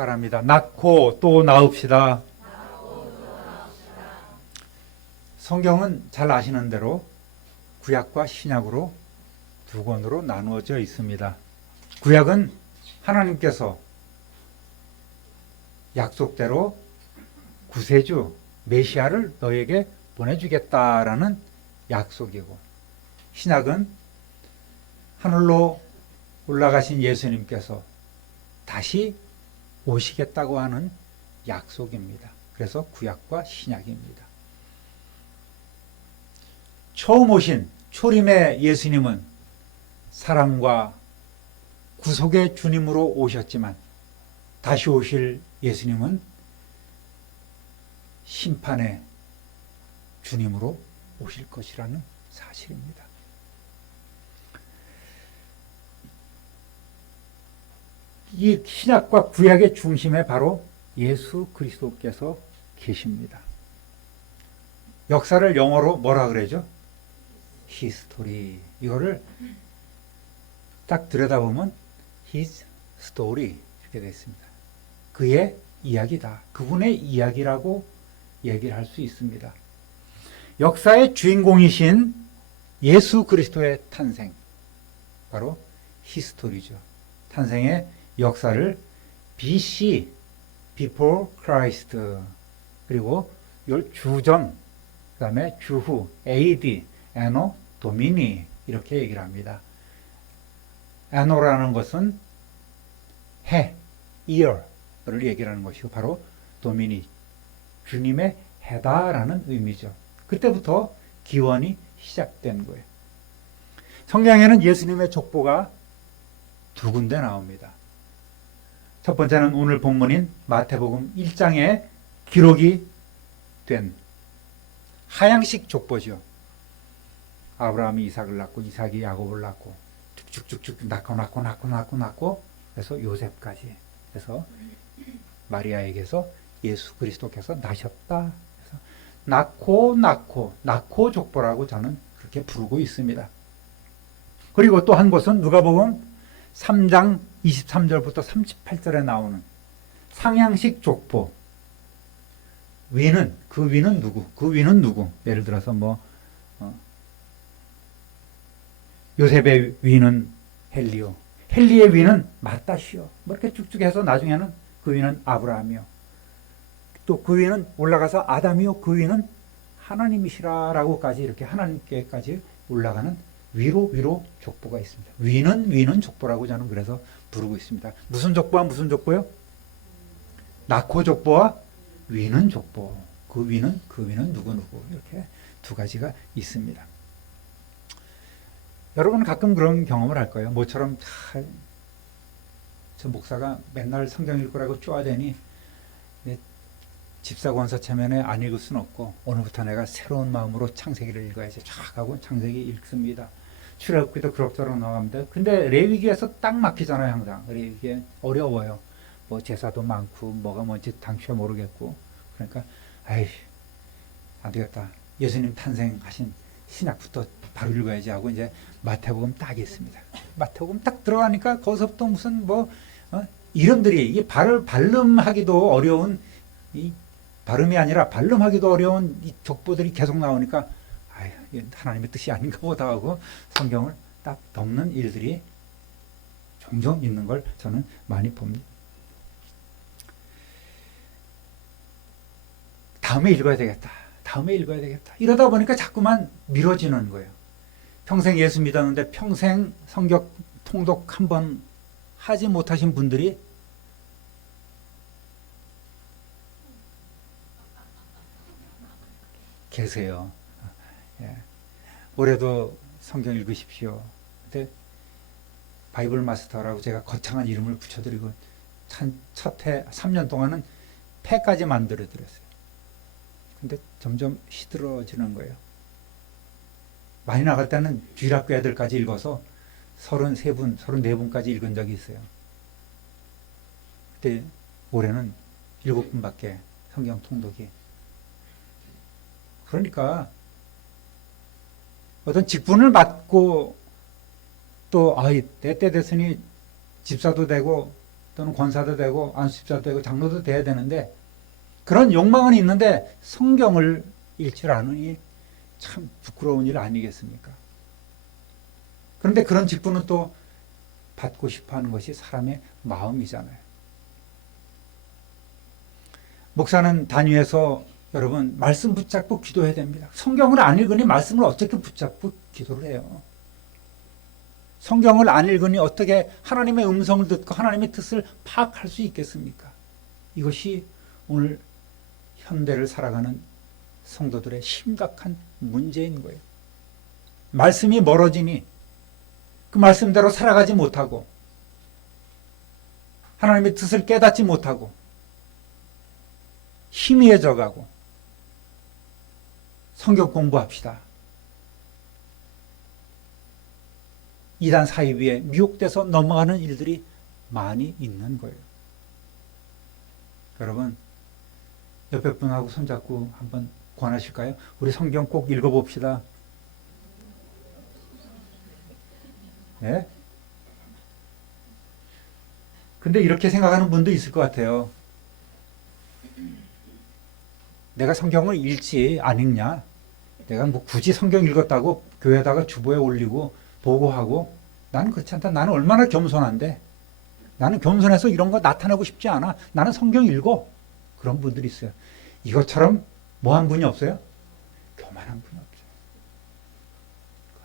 따라합니다. 낳고 또 낳읍시다. 성경은 잘 아시는 대로 구약과 신약으로 두 권으로 나누어져 있습니다. 구약은 하나님께서 약속대로 구세주 메시아를 너에게 보내주겠다라는 약속이고, 신약은 하늘로 올라가신 예수님께서 다시 오시겠다고 하는 약속입니다. 그래서 구약과 신약입니다. 처음 오신 초림의 예수님은 사랑과 구속의 주님으로 오셨지만, 다시 오실 예수님은 심판의 주님으로 오실 것이라는 사실입니다. 이 신약과 구약의 중심에 바로 예수 그리스도께서 계십니다. 역사를 영어로 뭐라 그러죠? 히스토리. 이거를 딱 들여다보면 his story 이렇게 되어 있습니다. 그의 이야기다. 그분의 이야기라고 얘기를 할 수 있습니다. 역사의 주인공이신 예수 그리스도의 탄생, 바로 히스토리죠. 탄생의 역사를 BC, Before Christ, 그리고 주전, 그 다음에 주후, AD, Anno Domini 이렇게 얘기를 합니다. Anno라는 것은 해, year를 얘기를 하는 것이고, 바로 Domini, 주님의 해다라는 의미죠. 그때부터 기원이 시작된 거예요. 성경에는 예수님의 족보가 두 군데 나옵니다. 첫 번째는 오늘 본문인 마태복음 1장에 기록이 된 하향식 족보죠. 아브라함이 이삭을 낳고, 이삭이 야곱을 낳고, 쭉쭉쭉쭉 낳고 그래서 요셉까지, 그래서 마리아에게서 예수 그리스도께서 나셨다. 그래서 낳고 족보라고 저는 그렇게 부르고 있습니다. 그리고 또 한 곳은 누가복음 3장 23절부터 38절에 나오는 상향식 족보. 위는, 그 위는 누구? 그 위는 누구? 예를 들어서 요셉의 위는 헬리오, 헬리의 위는 마따시오, 이렇게 쭉쭉 해서 나중에는 그 위는 아브라함이요, 또 그 위는 올라가서 아담이요, 그 위는 하나님이시라라고까지 이렇게 하나님께까지 올라가는 위로 족보가 있습니다. 위는 족보라고 저는 그래서 부르고 있습니다. 무슨 족보와 무슨 족보요? 낳고 족보와 위는 족보. 그 위는 누구 이렇게 두 가지가 있습니다. 여러분 가끔 그런 경험을 할 거예요. 모처럼 저 목사가 맨날 성경 읽으라고 쪼아대니 집사권서 체면에 안 읽을 수는 없고, 오늘부터 내가 새로운 마음으로 창세기를 읽어야지 쫙 하고 창세기 읽습니다. 출애굽기도 그럭저럭 나갑니다. 근데 레위기에서 딱 막히잖아요. 항상 레위기에 어려워요. 뭐 제사도 많고 뭐가 뭔지 당최 모르겠고, 그러니까 아이 안 되겠다, 예수님 탄생하신 신약부터 바로 읽어야지 하고 이제 마태복음 딱 있습니다. 마태복음 딱 들어가니까 거기서부터 무슨 이름들이, 이게 발음하기도 어려운, 이 발음이 아니라 발음하기도 어려운 이 족보들이 계속 나오니까 아유, 하나님의 뜻이 아닌가 보다 하고 성경을 딱 덮는 일들이 종종 있는 걸 저는 많이 봅니다. 다음에 읽어야 되겠다. 이러다 보니까 자꾸만 미뤄지는 거예요. 평생 예수 믿었는데 평생 성경 통독 한번 하지 못하신 분들이 계세요. 예. 올해도 성경 읽으십시오. 근데 바이블 마스터라고 제가 거창한 이름을 붙여드리고 첫 해 3년 동안은 패까지 만들어 드렸어요. 근데 점점 시들어지는 거예요. 많이 나갈 때는 주일학교 애들까지 읽어서 33분, 34분까지 읽은 적이 있어요. 그때 올해는 7분밖에 성경 통독이. 그러니까 어떤 직분을 맡고 또 때 됐으니 집사도 되고 또는 권사도 되고 안수집사도 되고 장로도 돼야 되는데 그런 욕망은 있는데 성경을 읽지 않으니 참 부끄러운 일 아니겠습니까? 그런데 그런 직분은 또 받고 싶어하는 것이 사람의 마음이잖아요. 목사는 단위에서 여러분 말씀 붙잡고 기도해야 됩니다. 성경을 안 읽으니 말씀을 어떻게 붙잡고 기도를 해요? 성경을 안 읽으니 어떻게 하나님의 음성을 듣고 하나님의 뜻을 파악할 수 있겠습니까? 이것이 오늘 현대를 살아가는 성도들의 심각한 문제인 거예요. 말씀이 멀어지니 그 말씀대로 살아가지 못하고 하나님의 뜻을 깨닫지 못하고 희미해져 가고 성경 공부합시다. 이단 사이비에 미혹돼서 넘어가는 일들이 많이 있는 거예요. 여러분, 옆에 분하고 손잡고 한번 권하실까요? 우리 성경 꼭 읽어봅시다. 네? 근데 이렇게 생각하는 분도 있을 것 같아요. 내가 성경을 읽지 안 읽냐? 내가 뭐 굳이 성경 읽었다고 교회에다가 주보에 올리고 보고하고 나는 그렇지 않다. 나는 얼마나 겸손한데. 나는 겸손해서 이런 거 나타내고 싶지 않아. 나는 성경 읽어. 그런 분들이 있어요. 이것처럼 뭐한 분이 없어요? 교만한 분이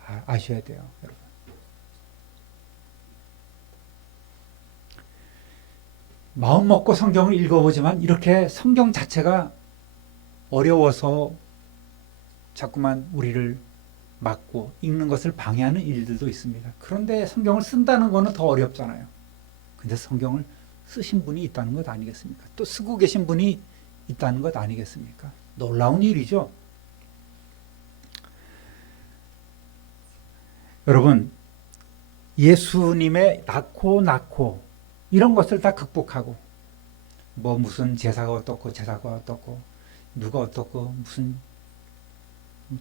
없어요. 아셔야 돼요, 여러분. 마음 먹고 성경을 읽어보지만 이렇게 성경 자체가 어려워서 자꾸만 우리를 막고 읽는 것을 방해하는 일들도 있습니다. 그런데 성경을 쓴다는 것은 더 어렵잖아요. 근데 성경을 쓰신 분이 있다는 것 아니겠습니까? 또 쓰고 계신 분이 있다는 것 아니겠습니까? 놀라운 일이죠. 여러분, 예수님의 낳고 이런 것을 다 극복하고 뭐 무슨 제사가 어떻고 누가 어떻고 무슨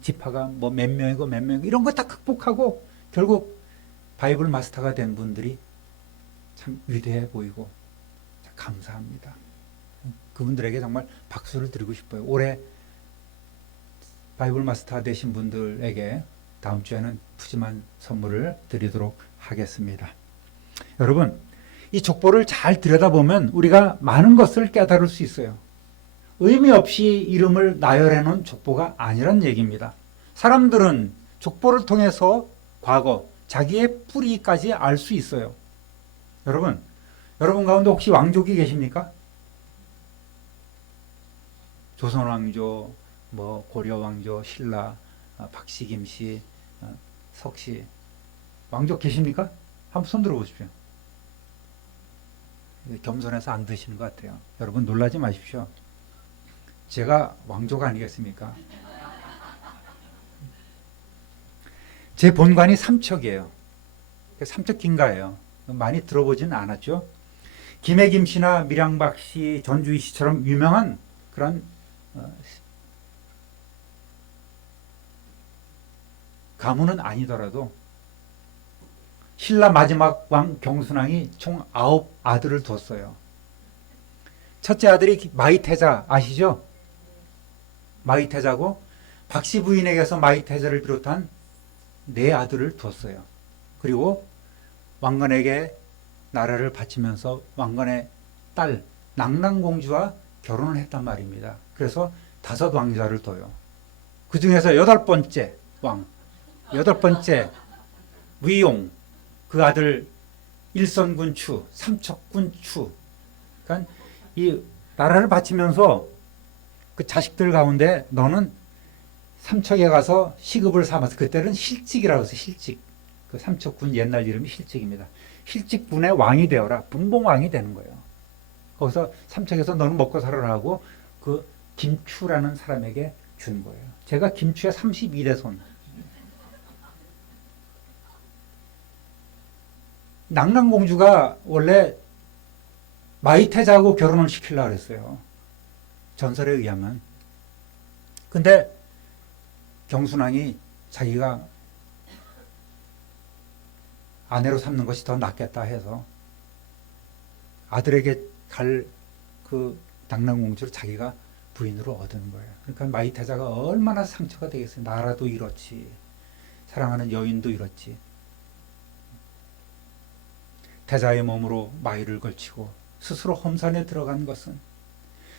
지파가 뭐 몇 명이고 이런 거 다 극복하고 결국 바이블 마스터가 된 분들이 참 위대해 보이고 감사합니다. 그분들에게 정말 박수를 드리고 싶어요. 올해 바이블 마스터 되신 분들에게 다음 주에는 푸짐한 선물을 드리도록 하겠습니다. 여러분, 이 족보를 잘 들여다보면 우리가 많은 것을 깨달을 수 있어요. 의미 없이 이름을 나열해 놓은 족보가 아니란 얘기입니다. 사람들은 족보를 통해서 과거, 자기의 뿌리까지 알 수 있어요. 여러분 가운데 혹시 왕족이 계십니까? 조선 왕조, 뭐 고려 왕조, 신라, 박씨, 김씨, 석씨 왕족 계십니까? 한번 손 들어보십시오. 겸손해서 안 드시는 것 같아요. 여러분 놀라지 마십시오. 제가 왕족 아니겠습니까? 제 본관이 삼척이에요. 삼척 긴가예요. 많이 들어보지는 않았죠. 김해 김씨나 밀양박 씨, 전주희 씨처럼 유명한 그런 가문은 아니더라도 신라 마지막 왕 경순왕이 총 9아들을 뒀어요. 첫째 아들이 마이태자 아시죠? 마이태자고 박씨 부인에게서 마이태자를 비롯한 4아들을 뒀어요. 그리고 왕건에게 나라를 바치면서 왕건의 딸 낙랑공주와 결혼을 했단 말입니다. 그래서 5왕자를 둬요. 그 중에서 8번째 왕, 8번째 위용, 그 아들 일선군추, 삼척군추. 그러니까 이 나라를 바치면서 그 자식들 가운데 너는 삼척에 가서 시급을 삼아서, 그때는 실직이라고 해서 실직. 그 삼척군 옛날 이름이 실직입니다. 실직군의 왕이 되어라. 분봉왕이 되는 거예요. 거기서 삼척에서 너는 먹고 살아라 하고 그 김추라는 사람에게 준 거예요. 제가 김추의 32대 손. 낙랑공주가 원래 마이태자하고 결혼을 시키려고 했어요. 전설에 의하면. 근데 경순왕이 자기가 아내로 삼는 것이 더 낫겠다 해서 아들에게 갈 그 낙랑공주를 자기가 부인으로 얻은 거예요. 그러니까 마이태자가 얼마나 상처가 되겠어요. 나라도 잃었지, 사랑하는 여인도 잃었지. 태자의 몸으로 마이를 걸치고 스스로 험산에 들어간 것은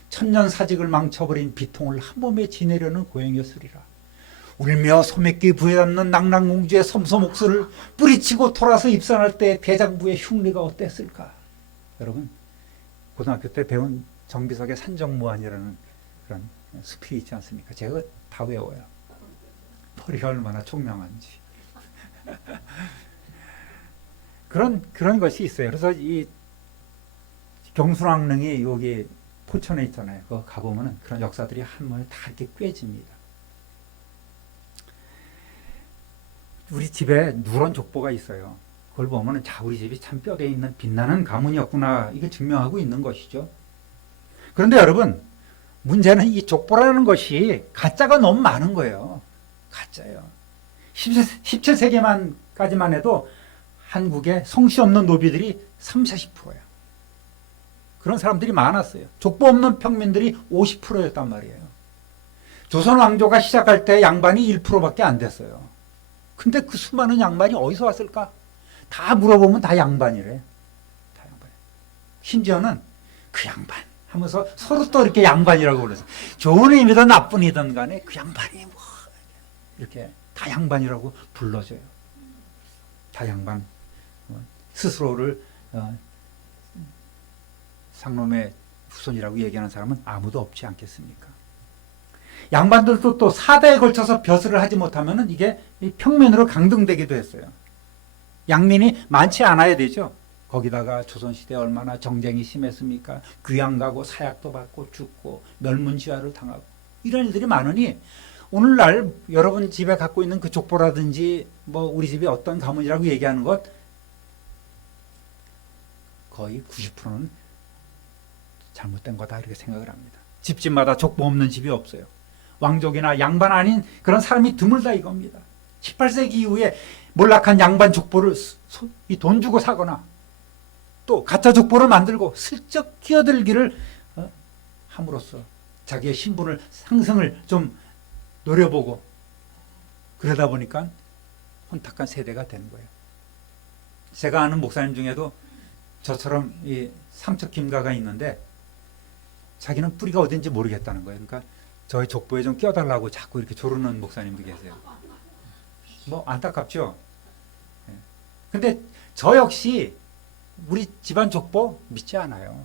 천년 사직을 망쳐버린 비통을 한 몸에 지내려는 고행이었으리라. 울며 소맥기 부에 담는 낙랑공주의 섬소 목소리를 뿌리치고 돌아서 입산할 때 대장부의 흉내가 어땠을까? 여러분, 고등학교 때 배운 정비석의 산정무안이라는 그런 수필이 있지 않습니까? 제가 다 외워요. 머리가 얼마나 총명한지. 그런 것이 있어요. 그래서 이 경순왕릉이 여기 포천에 있잖아요. 그거 가보면은 그런 역사들이 한 번에 다 이렇게 꿰집니다. 우리 집에 누런 족보가 있어요. 그걸 보면은 자, 우리 집이 참 뼈대 있는 빛나는 가문이었구나. 이게 증명하고 있는 것이죠. 그런데 여러분, 문제는 이 족보라는 것이 가짜가 너무 많은 거예요. 가짜예요. 17세기만까지만 해도 한국에 성씨 없는 노비들이 30, 40%예요. 그런 사람들이 많았어요. 족보 없는 평민들이 50%였단 말이에요. 조선 왕조가 시작할 때 양반이 1%밖에 안 됐어요. 근데 그 수많은 양반이 어디서 왔을까? 다 물어보면 다 양반이래. 다 양반. 심지어는 그 양반 하면서 서로 또 이렇게 양반이라고 불러서 좋은 의미든 나쁜 의미든 간에 그 양반이 뭐 이렇게 다 양반이라고 불러줘요. 다 양반. 스스로를 상놈의 후손이라고 얘기하는 사람은 아무도 없지 않겠습니까? 양반들도 또 4대에 걸쳐서 벼슬을 하지 못하면 이게 평민으로 강등되기도 했어요. 양민이 많지 않아야 되죠. 거기다가 조선시대에 얼마나 정쟁이 심했습니까? 귀양 가고 사약도 받고 죽고 멸문지화를 당하고 이런 일들이 많으니 오늘날 여러분 집에 갖고 있는 그 족보라든지 뭐 우리 집이 어떤 가문이라고 얘기하는 것 거의 90%는 잘못된 거다 이렇게 생각을 합니다. 집집마다 족보 없는 집이 없어요. 왕족이나 양반 아닌 그런 사람이 드물다 이겁니다. 18세기 이후에 몰락한 양반 족보를 돈 주고 사거나 또 가짜 족보를 만들고 슬쩍 끼어들기를 함으로써 자기의 신분을 상승을 좀 노려보고 그러다 보니까 혼탁한 세대가 되는 거예요. 제가 아는 목사님 중에도 저처럼 이 삼척 김가가 있는데 자기는 뿌리가 어딘지 모르겠다는 거예요. 그러니까 저희 족보에 좀 껴달라고 자꾸 이렇게 조르는 목사님도 계세요. 뭐 안타깝죠. 근데 저 역시 우리 집안 족보 믿지 않아요.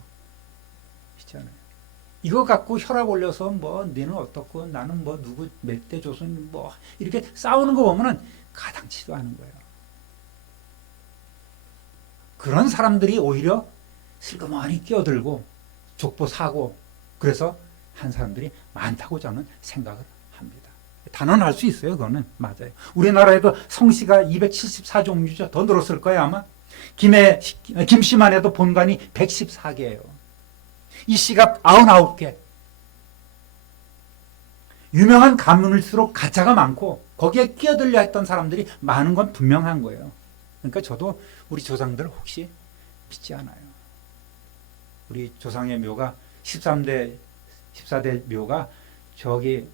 믿지 않아요. 이거 갖고 혈압 올려서 뭐 너는 어떻고 나는 뭐 누구 몇 대 조선 뭐 이렇게 싸우는 거 보면은 가당치도 않은 거예요. 그런 사람들이 오히려 슬그머니 끼어들고 족보 사고 그래서 한 사람들이 많다고 저는 생각을 합니다. 단언할 수 있어요. 그거는 맞아요. 우리나라에도 성씨가 274종류죠. 더 늘었을 거예요 아마. 김씨만 해도 본관이 114개예요. 이씨가 99개. 유명한 가문일수록 가짜가 많고 거기에 끼어들려 했던 사람들이 많은 건 분명한 거예요. 그러니까 저도 우리 조상들 혹시 믿지 않아요. 우리 조상의 묘가 13대 14대 묘가 저기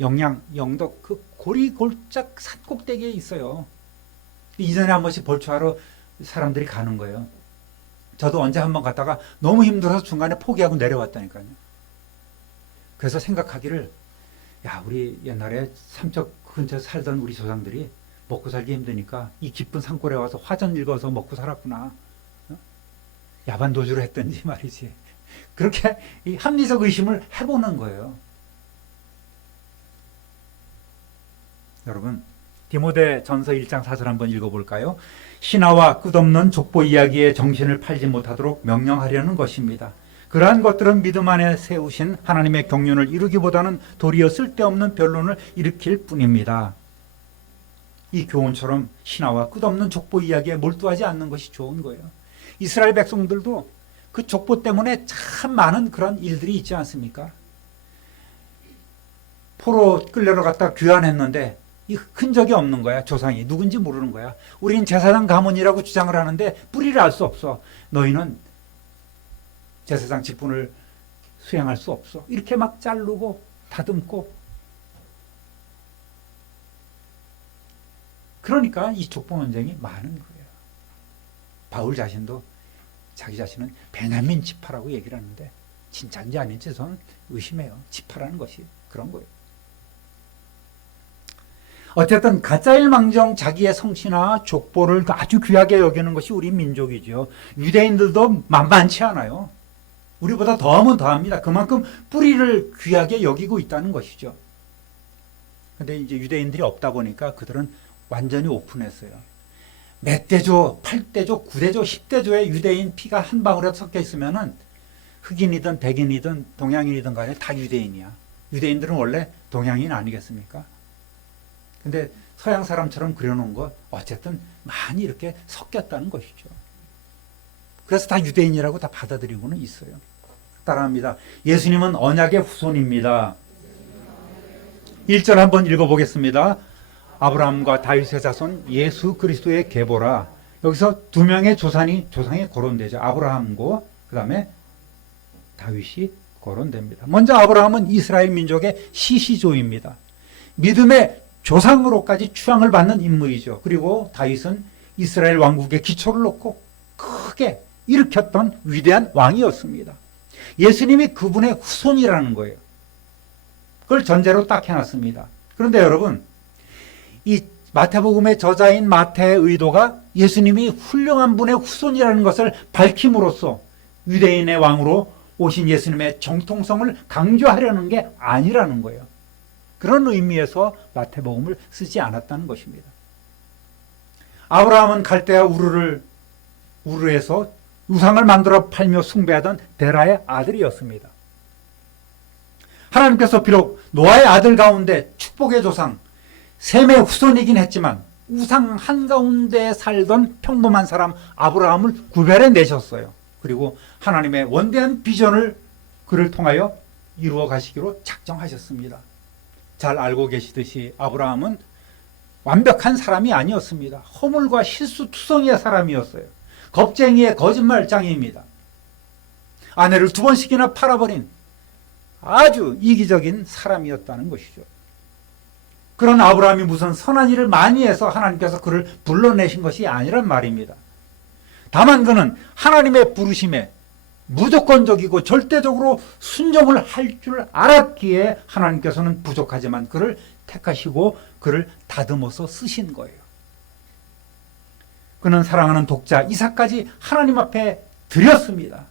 영양 영덕 그 고리골짝 산꼭대기에 있어요. 이전에 한 번씩 벌초하러 사람들이 가는 거예요. 저도 언제 한번 갔다가 너무 힘들어서 중간에 포기하고 내려왔다니까요. 그래서 생각하기를 야 우리 옛날에 삼척 근처에 살던 우리 조상들이 먹고 살기 힘드니까 이 깊은 산골에 와서 화전 읽어서 먹고 살았구나. 야반 도주를 했던지 말이지. 그렇게 이 합리적 의심을 해보는 거예요. 여러분 디모데 전서 1장 4절 한번 읽어볼까요? 신하와 끝없는 족보 이야기에 정신을 팔지 못하도록 명령하려는 것입니다. 그러한 것들은 믿음 안에 세우신 하나님의 경륜을 이루기보다는 도리어 쓸데없는 변론을 일으킬 뿐입니다. 이 교훈처럼 신하와 끝없는 족보 이야기에 몰두하지 않는 것이 좋은 거예요. 이스라엘 백성들도 그 족보 때문에 참 많은 그런 일들이 있지 않습니까? 포로 끌려갔다 귀환했는데 이 흔적이 없는 거야. 조상이 누군지 모르는 거야. 우린 제사장 가문이라고 주장을 하는데 뿌리를 알 수 없어. 너희는 제사장 직분을 수행할 수 없어. 이렇게 막 자르고 다듬고. 그러니까 이 족보 논쟁이 많은 거예요. 바울 자신도 자기 자신은 베냐민 지파라고 얘기를 하는데 진짜인지 아닌지 저는 의심해요. 지파라는 것이 그런 거예요. 어쨌든 가짜일망정 자기의 성씨나 족보를 아주 귀하게 여기는 것이 우리 민족이죠. 유대인들도 만만치 않아요. 우리보다 더하면 더합니다. 그만큼 뿌리를 귀하게 여기고 있다는 것이죠. 근데 이제 유대인들이 없다 보니까 그들은 완전히 오픈했어요. 몇 대조, 8대조, 9대조, 10대조의 유대인 피가 한 방울에 섞여 있으면은 흑인이든 백인이든 동양인이든 간에 다 유대인이야. 유대인들은 원래 동양인 아니겠습니까? 근데 서양 사람처럼 그려놓은 것 어쨌든 많이 이렇게 섞였다는 것이죠. 그래서 다 유대인이라고 다 받아들이고는 있어요. 따라합니다. 예수님은 언약의 후손입니다. 1절 한번 읽어보겠습니다. 아브라함과 다윗의 자손 예수 그리스도의 계보라. 여기서 두 명의 조상이 거론되죠. 아브라함과 그 다음에 다윗이 거론됩니다. 먼저 아브라함은 이스라엘 민족의 시시조입니다. 믿음의 조상으로까지 추앙을 받는 인물이죠. 그리고 다윗은 이스라엘 왕국의 기초를 놓고 크게 일으켰던 위대한 왕이었습니다. 예수님이 그분의 후손이라는 거예요. 그걸 전제로 딱 해놨습니다. 그런데 여러분, 이 마태복음의 저자인 마태의 의도가 예수님이 훌륭한 분의 후손이라는 것을 밝힘으로써 유대인의 왕으로 오신 예수님의 정통성을 강조하려는 게 아니라는 거예요. 그런 의미에서 마태복음을 쓰지 않았다는 것입니다. 아브라함은 갈대아 우르에서 우상을 만들어 팔며 숭배하던 데라의 아들이었습니다. 하나님께서 비록 노아의 아들 가운데 축복의 조상 셈의 후손이긴 했지만 우상 한가운데 살던 평범한 사람 아브라함을 구별해 내셨어요. 그리고 하나님의 원대한 비전을 그를 통하여 이루어 가시기로 작정하셨습니다. 잘 알고 계시듯이 아브라함은 완벽한 사람이 아니었습니다. 허물과 실수투성이의 사람이었어요. 겁쟁이의 거짓말장애입니다. 아내를 2번씩이나 팔아버린 아주 이기적인 사람이었다는 것이죠. 그런 아브라함이 무슨 선한 일을 많이 해서 하나님께서 그를 불러내신 것이 아니란 말입니다. 다만 그는 하나님의 부르심에 무조건적이고 절대적으로 순종을 할 줄 알았기에 하나님께서는 부족하지만 그를 택하시고 그를 다듬어서 쓰신 거예요. 그는 사랑하는 독자 이삭까지 하나님 앞에 드렸습니다.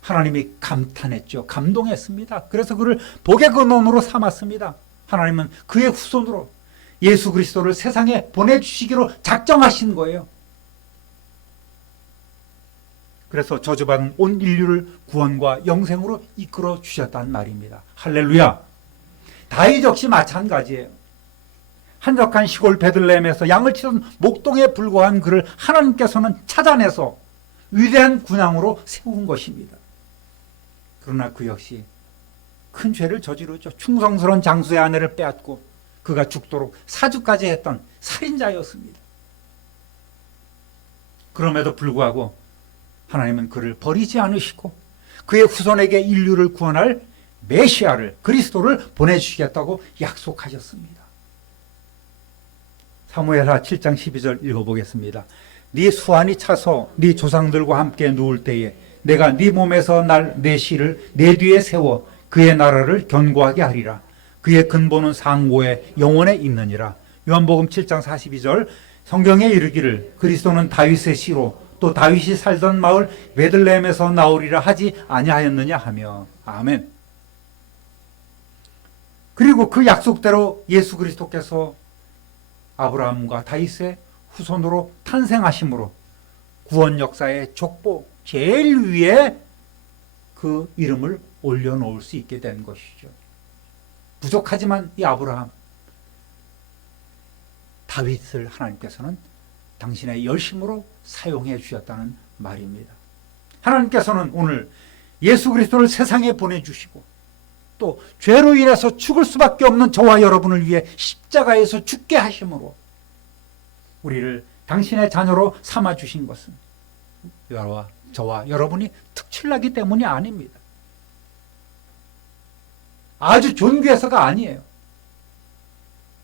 하나님이 감탄했죠. 감동했습니다. 그래서 그를 복의 근원으로 삼았습니다. 하나님은 그의 후손으로 예수 그리스도를 세상에 보내주시기로 작정하신 거예요. 그래서 저주받은 온 인류를 구원과 영생으로 이끌어 주셨다는 말입니다. 할렐루야. 다윗 역시 마찬가지예요. 한적한 시골 베들레헴에서 양을 치던 목동에 불과한 그를 하나님께서는 찾아내서 위대한 군왕으로 세운 것입니다. 그러나 그 역시 큰 죄를 저지르죠. 충성스러운 장수의 아내를 빼앗고 그가 죽도록 사주까지 했던 살인자였습니다. 그럼에도 불구하고 하나님은 그를 버리지 않으시고 그의 후손에게 인류를 구원할 메시아를 그리스도를 보내주시겠다고 약속하셨습니다. 사무엘하 7장 12절 읽어보겠습니다. 네 수완이 차서 네 조상들과 함께 누울 때에 내가 네 몸에서 날 내 씨를 내 뒤에 세워 그의 나라를 견고하게 하리라. 그의 근본은 상고에 영원에 있느니라. 요한복음 7장 42절 성경에 이르기를 그리스도는 다윗의 씨로 또 다윗이 살던 마을 베들레헴에서 나오리라 하지 아니하였느냐 하며. 아멘. 그리고 그 약속대로 예수 그리스도께서 아브라함과 다윗의 후손으로 탄생하심으로 구원 역사의 족보 제일 위에 그 이름을 올려놓을 수 있게 된 것이죠. 부족하지만 이 아브라함, 다윗을 하나님께서는 당신의 열심으로 사용해 주셨다는 말입니다. 하나님께서는 오늘 예수 그리스도를 세상에 보내주시고 그리스도, 죄로 인해서 죽을 수밖에 없는 저와 여러분을 위해 십자가에서 죽게 하심으로 우리를 당신의 자녀로 삼아주신 것은 저와 여러분이 특출나기 때문이 아닙니다. 아주 존귀해서가 아니에요.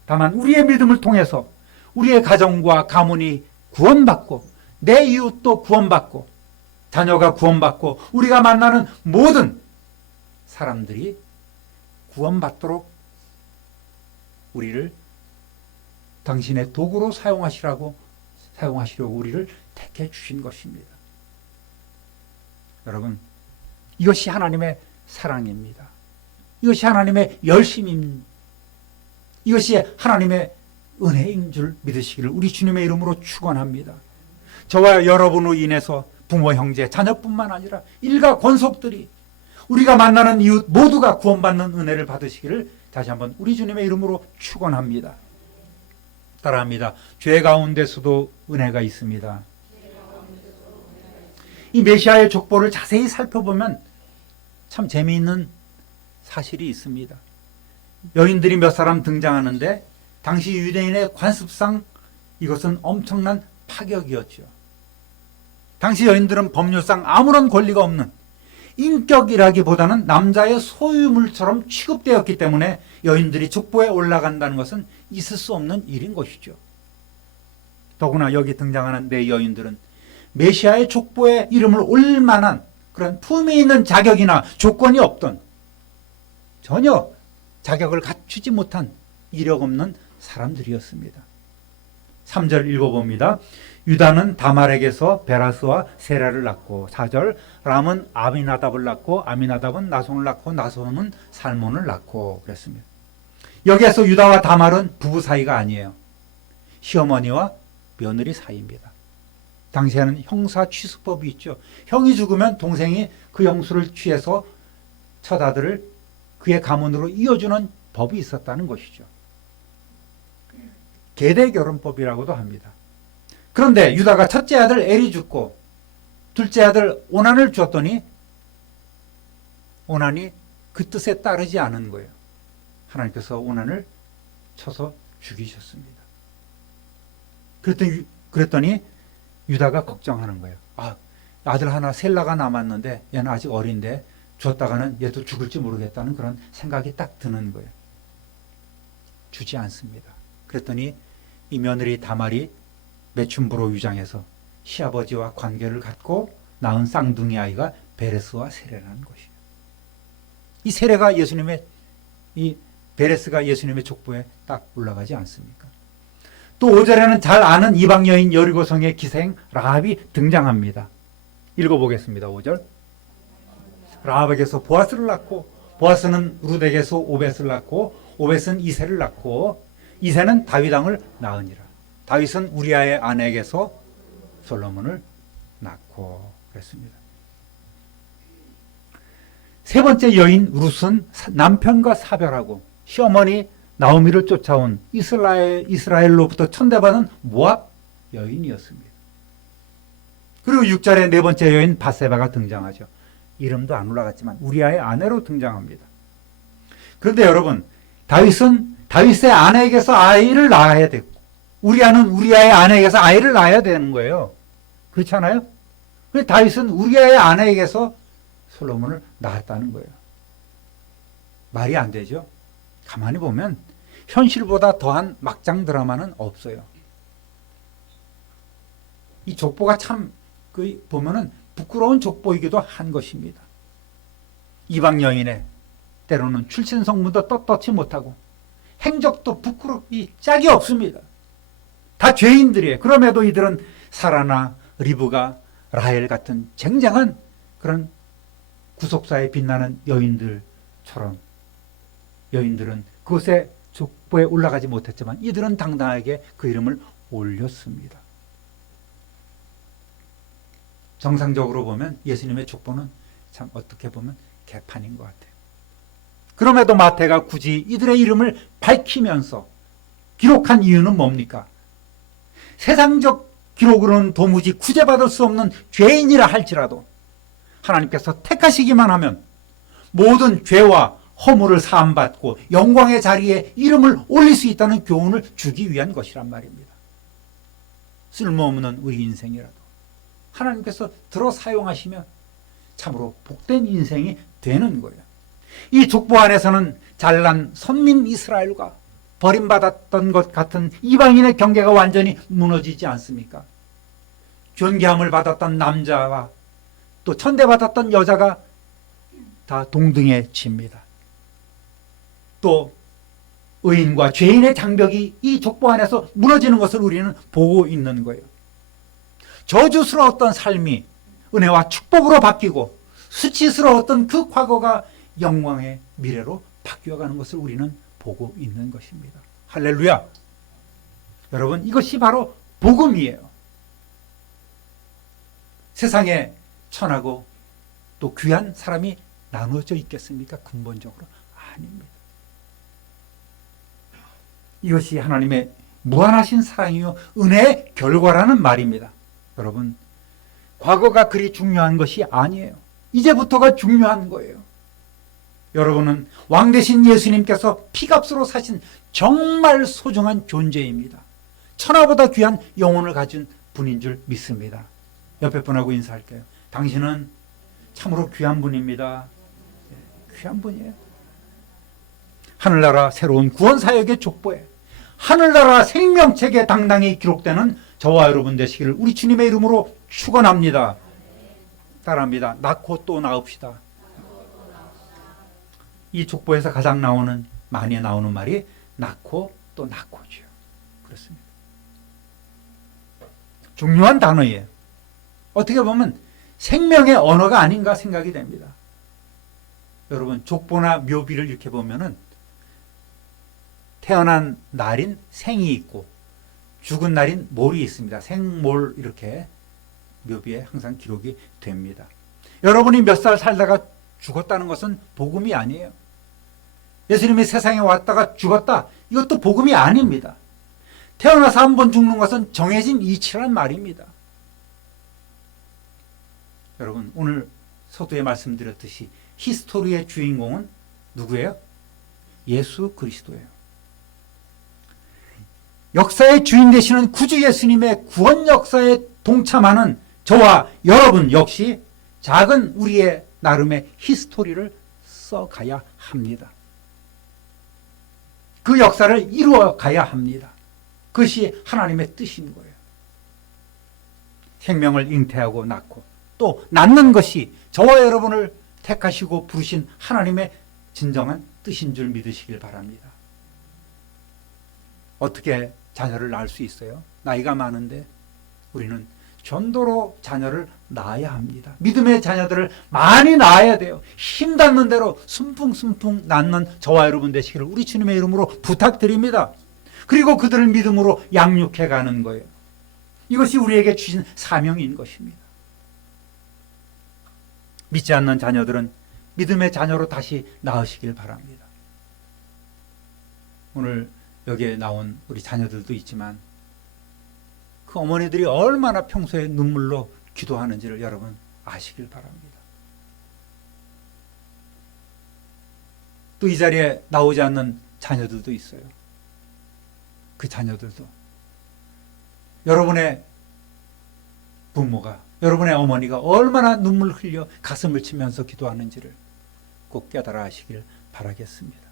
다만 우리의 믿음을 통해서 우리의 가정과 가문이 구원받고 내 이웃도 구원받고 자녀가 구원받고 우리가 만나는 모든 사람들이 구원받도록 우리를 당신의 도구로 사용하시려고 우리를 택해 주신 것입니다. 여러분, 이것이 하나님의 사랑입니다. 이것이 하나님의 열심입니다. 이것이 하나님의 은혜인 줄 믿으시기를 우리 주님의 이름으로 축원합니다. 저와 여러분으로 인해서 부모, 형제, 자녀뿐만 아니라 일가 권속들이 우리가 만나는 이웃 모두가 구원받는 은혜를 받으시기를 다시 한번 우리 주님의 이름으로 축원합니다. 따라합니다. 죄 가운데서도 은혜가 있습니다. 이 메시아의 족보를 자세히 살펴보면 참 재미있는 사실이 있습니다. 여인들이 몇 사람 등장하는데 당시 유대인의 관습상 이것은 엄청난 파격이었죠. 당시 여인들은 법률상 아무런 권리가 없는 인격이라기보다는 남자의 소유물처럼 취급되었기 때문에 여인들이 족보에 올라간다는 것은 있을 수 없는 일인 것이죠. 더구나 여기 등장하는 네 여인들은 메시아의 족보에 이름을 올 만한 그런 품위 있는 자격이나 조건이 없던, 전혀 자격을 갖추지 못한 이력 없는 사람들이었습니다. 3절 읽어봅니다. 유다는 다말에게서 베라스와 세라를 낳고, 4절 람은 아미나답을 낳고, 아미나답은 나손을 낳고, 나손은 살몬을 낳고 그랬습니다. 여기에서 유다와 다말은 부부 사이가 아니에요. 시어머니와 며느리 사이입니다. 당시에는 형사 취수법이 있죠. 형이 죽으면 동생이 그 형수를 취해서 첫 아들을 그의 가문으로 이어주는 법이 있었다는 것이죠. 계대결혼법이라고도 합니다. 그런데 유다가 첫째 아들 엘이 죽고 둘째 아들 오난을 주었더니 오난이 그 뜻에 따르지 않은 거예요. 하나님께서 오난을 쳐서 죽이셨습니다. 그랬더니 유다가 걱정하는 거예요. 아들 하나 셀라가 남았는데 얘는 아직 어린데 줬다가는 얘도 죽을지 모르겠다는 그런 생각이 딱 드는 거예요. 주지 않습니다. 그랬더니 이 며느리 다말이 매춘부로 위장해서 시아버지와 관계를 갖고 낳은 쌍둥이 아이가 베레스와 세레라는 것이에요. 이 세레가 이 베레스가 예수님의 족보에 딱 올라가지 않습니까? 또 5절에는 잘 아는 이방 여인 여리고성의 기생 라합이 등장합니다. 읽어보겠습니다. 5절. 라합에게서 보아스를 낳고, 보아스는 룻에게서 오벳을 낳고, 오벳은 이새를 낳고, 이새는 다윗 왕을 낳으니라. 다윗은 우리아의 아내에게서 솔로몬을 낳고 그랬습니다. 세 번째 여인 룻은 남편과 사별하고 시어머니 나오미를 쫓아온 이스라엘로부터 천대받은 모압 여인이었습니다. 그리고 6절에 네 번째 여인 바세바가 등장하죠. 이름도 안 올라갔지만 우리아의 아내로 등장합니다. 그런데 여러분, 다윗은 다윗의 아내에게서 아이를 낳아야 되고, 우리아는 우리아의 아내에게서 아이를 낳아야 되는 거예요. 그렇잖아요? 그래서 다윗은 우리아의 아내에게서 솔로몬을 낳았다는 거예요. 말이 안 되죠? 가만히 보면 현실보다 더한 막장 드라마는 없어요. 이 족보가 참 보면은 부끄러운 족보이기도 한 것입니다. 이방 여인의 때로는 출신 성분도 떳떳지 못하고 행적도 부끄럽기 짝이 없습니다. 다 죄인들이에요. 그럼에도 이들은 사라나 리브가 라헬 같은 쟁쟁한 그런 구속사에 빛나는 여인들처럼, 여인들은 그곳에 족보에 올라가지 못했지만 이들은 당당하게 그 이름을 올렸습니다. 정상적으로 보면 예수님의 족보는 참 어떻게 보면 개판인 것 같아요. 그럼에도 마태가 굳이 이들의 이름을 밝히면서 기록한 이유는 뭡니까? 세상적 기록으로는 도무지 구제받을 수 없는 죄인이라 할지라도 하나님께서 택하시기만 하면 모든 죄와 허물을 사함받고 영광의 자리에 이름을 올릴 수 있다는 교훈을 주기 위한 것이란 말입니다. 쓸모없는 우리 인생이라도 하나님께서 들어 사용하시면 참으로 복된 인생이 되는 거예요. 이 족보 안에서는 잘난 선민 이스라엘과 버림받았던 것 같은 이방인의 경계가 완전히 무너지지 않습니까? 존귀함을 받았던 남자와 또 천대받았던 여자가 다 동등해집니다. 또 의인과 죄인의 장벽이 이 족보 안에서 무너지는 것을 우리는 보고 있는 거예요. 저주스러웠던 삶이 은혜와 축복으로 바뀌고 수치스러웠던 그 과거가 영광의 미래로 바뀌어가는 것을 우리는 보고 있는 것입니다. 할렐루야! 여러분, 이것이 바로 복음이에요. 세상에 천하고 또 귀한 사람이 나누어져 있겠습니까? 근본적으로 아닙니다. 이것이 하나님의 무한하신 사랑이요 은혜의 결과라는 말입니다. 여러분, 과거가 그리 중요한 것이 아니에요. 이제부터가 중요한 거예요. 여러분은 왕 되신 예수님께서 피값으로 사신 정말 소중한 존재입니다. 천하보다 귀한 영혼을 가진 분인 줄 믿습니다. 옆에 분하고 인사할게요. 당신은 참으로 귀한 분입니다. 귀한 분이에요. 하늘나라 새로운 구원사역의 족보에 하늘나라 생명책에 당당히 기록되는 저와 여러분 되시기를 우리 주님의 이름으로 축원합니다. 따라합니다. 낳고 또 낳읍시다. 이 족보에서 가장 많이 나오는 말이 낳고 또 낳고죠. 그렇습니다. 중요한 단어예요. 어떻게 보면 생명의 언어가 아닌가 생각이 됩니다. 여러분, 족보나 묘비를 이렇게 보면은 태어난 날인 생이 있고 죽은 날인 몰이 있습니다. 생몰 이렇게 묘비에 항상 기록이 됩니다. 여러분이 몇 살 살다가 죽었다는 것은 복음이 아니에요. 예수님이 세상에 왔다가 죽었다, 이것도 복음이 아닙니다. 태어나서 한 번 죽는 것은 정해진 이치란 말입니다. 여러분, 오늘 서두에 말씀드렸듯이 히스토리의 주인공은 누구예요? 예수 그리스도예요. 역사의 주인 되시는 구주 예수님의 구원 역사에 동참하는 저와 여러분 역시 작은 우리의 나름의 히스토리를 써가야 합니다. 그 역사를 이루어 가야 합니다. 그것이 하나님의 뜻인 거예요. 생명을 잉태하고 낳고 또 낳는 것이 저와 여러분을 택하시고 부르신 하나님의 진정한 뜻인 줄 믿으시길 바랍니다. 어떻게 자녀를 낳을 수 있어요? 나이가 많은데 우리는 전도로 자녀를 낳아야 합니다. 믿음의 자녀들을 많이 낳아야 돼요. 힘 닿는 대로 순풍순풍 낳는 저와 여러분 되시기를 우리 주님의 이름으로 부탁드립니다. 그리고 그들을 믿음으로 양육해 가는 거예요. 이것이 우리에게 주신 사명인 것입니다. 믿지 않는 자녀들은 믿음의 자녀로 다시 낳으시길 바랍니다. 오늘 여기에 나온 우리 자녀들도 있지만 그 어머니들이 얼마나 평소에 눈물로 기도하는지를 여러분 아시길 바랍니다. 또 이 자리에 나오지 않는 자녀들도 있어요. 그 자녀들도 여러분의 부모가, 여러분의 어머니가 얼마나 눈물 흘려 가슴을 치면서 기도하는지를 꼭 깨달아 하시길 바라겠습니다.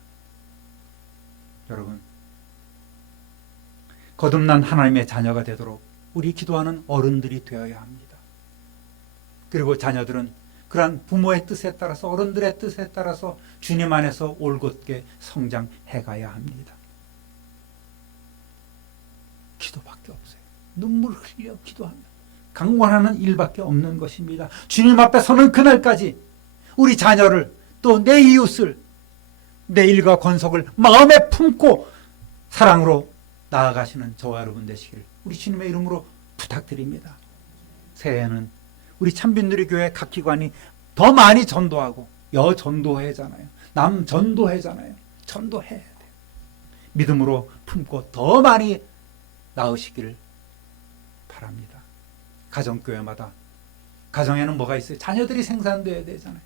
여러분, 거듭난 하나님의 자녀가 되도록 우리 기도하는 어른들이 되어야 합니다. 그리고 자녀들은 그러한 부모의 뜻에 따라서, 어른들의 뜻에 따라서 주님 안에서 올곧게 성장해 가야 합니다. 기도밖에 없어요. 눈물 흘려 기도하면 강권하는 일밖에 없는 것입니다. 주님 앞에 서는 그날까지 우리 자녀를, 또 내 이웃을, 내 일과 권속을 마음에 품고 사랑으로 나아가시는 저와 여러분 되시길 우리 주님의 이름으로 부탁드립니다. 새해에는 우리 참빈누리교회 각 기관이 더 많이 전도하고, 여전도회잖아요, 남전도회잖아요. 전도해야 돼요. 믿음으로 품고 더 많이 나으시기를 바랍니다. 가정교회마다, 가정에는 뭐가 있어요? 자녀들이 생산되어야 되잖아요.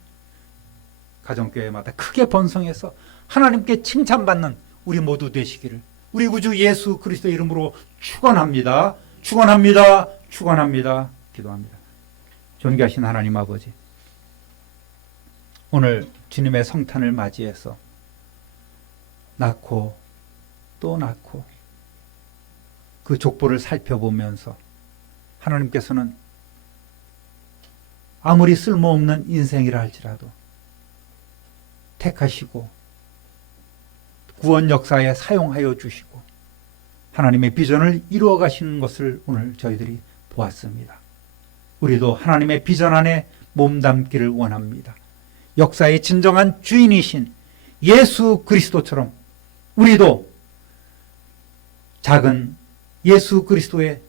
가정교회마다 크게 번성해서 하나님께 칭찬받는 우리 모두 되시기를 우리 구주 예수 그리스도 이름으로 축원합니다. 축원합니다. 축원합니다. 기도합니다. 존귀하신 하나님 아버지, 오늘 주님의 성탄을 맞이해서 낳고 또 낳고 그 족보를 살펴보면서 하나님께서는 아무리 쓸모없는 인생이라 할지라도 택하시고 구원 역사에 사용하여 주시고 하나님의 비전을 이루어 가시는 것을 오늘 저희들이 보았습니다. 우리도 하나님의 비전 안에 몸담기를 원합니다. 역사의 진정한 주인이신 예수 그리스도처럼 우리도 작은 예수 그리스도의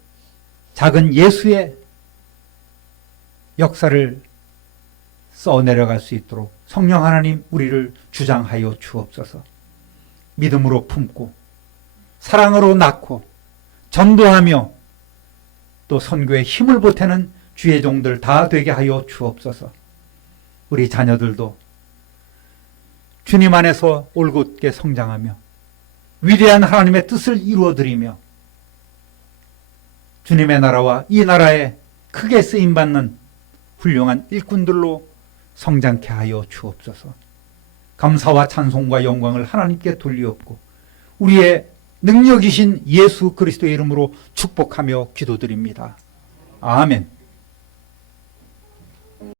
작은 예수의 역사를 써내려갈 수 있도록 성령 하나님 우리를 주장하여 주옵소서. 믿음으로 품고 사랑으로 낳고 전도하며 또 선교에 힘을 보태는 주의 종들 다 되게 하여 주옵소서. 우리 자녀들도 주님 안에서 올곧게 성장하며 위대한 하나님의 뜻을 이루어드리며 주님의 나라와 이 나라에 크게 쓰임받는 훌륭한 일꾼들로 성장케 하여 주옵소서. 감사와 찬송과 영광을 하나님께 돌리옵고 우리의 능력이신 예수 그리스도의 이름으로 축복하며 기도드립니다. 아멘.